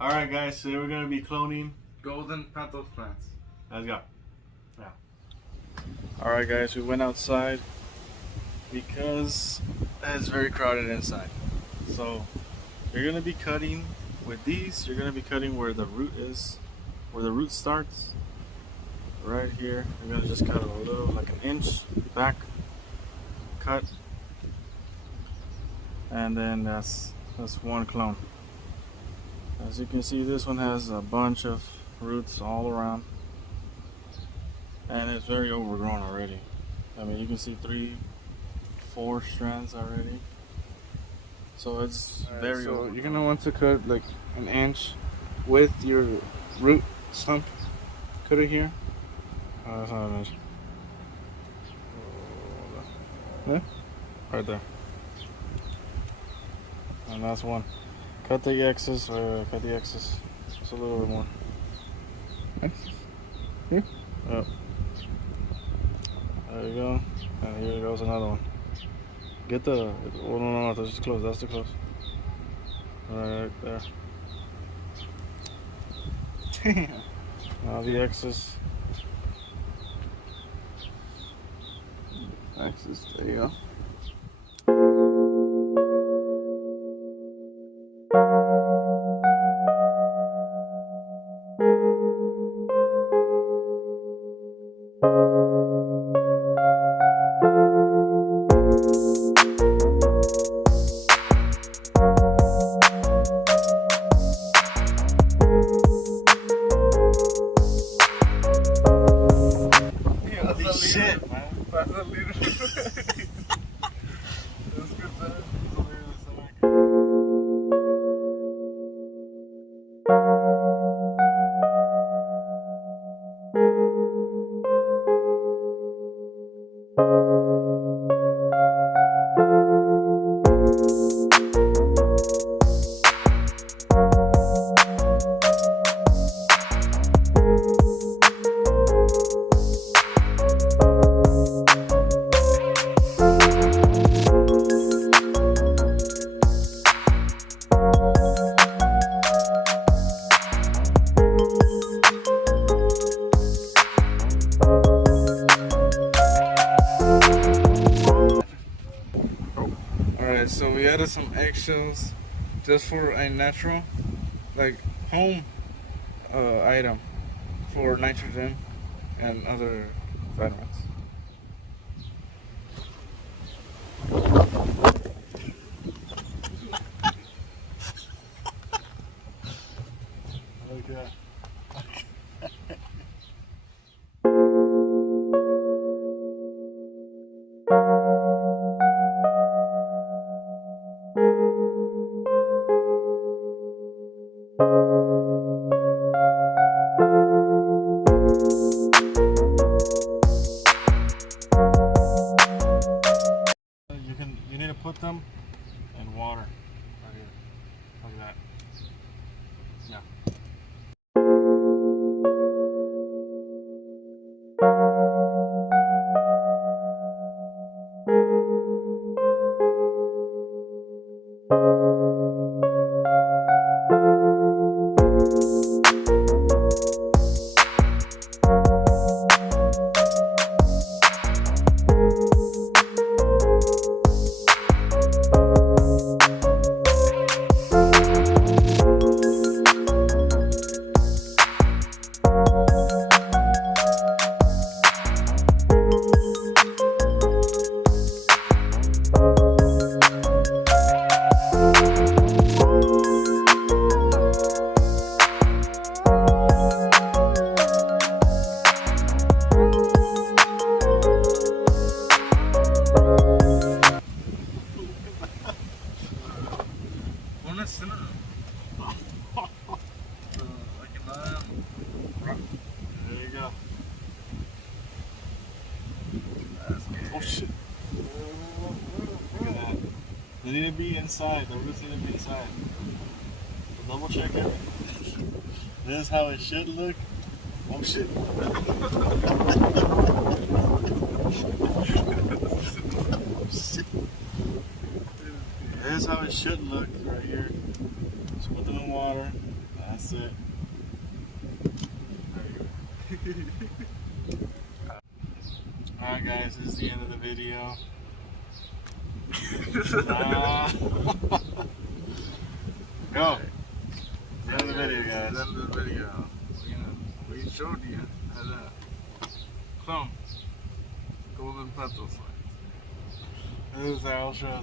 Alright guys, so we're going to be cloning golden Pothos plants. Let's go. Yeah. Alright guys, we went outside because it's very crowded inside. So you're going to be cutting with these. You're going to be cutting where the root is, where the root starts. Right here. You're going to just cut a little, like an inch back cut. And then that's one clone. As you can see, this one has a bunch of roots all around, and it's very overgrown already. I mean, you can see 3-4 strands already, so it's very so overgrown. you're gonna want to cut like an inch with your root stump. Cut it here. Oh, that's not an inch. Yeah? Right there. And that's one. Cut the excess, cut the excess just a little bit more. Here? Yep. There you go. And here goes another one. Get the, oh no, that's just close, that's too close. Right there. Now the excess. Excess, there you go. Shit, man. That's a little. That's good, man. So we added some eggshells just for a natural, like home item for nitrogen and other vitamins. Okay. You need to put them in water right here, like that. Yeah. There you go. Oh shit. Look at that. They need to be inside. The roots need to be inside. So double check it. This is how it should look. Oh shit. This is how it should look right here. Just put them in water. That's it. Alright guys, this is the end of the video. Go! The end of the video, guys. The end of the video. We showed you how to clone golden Pothos. This is our outro.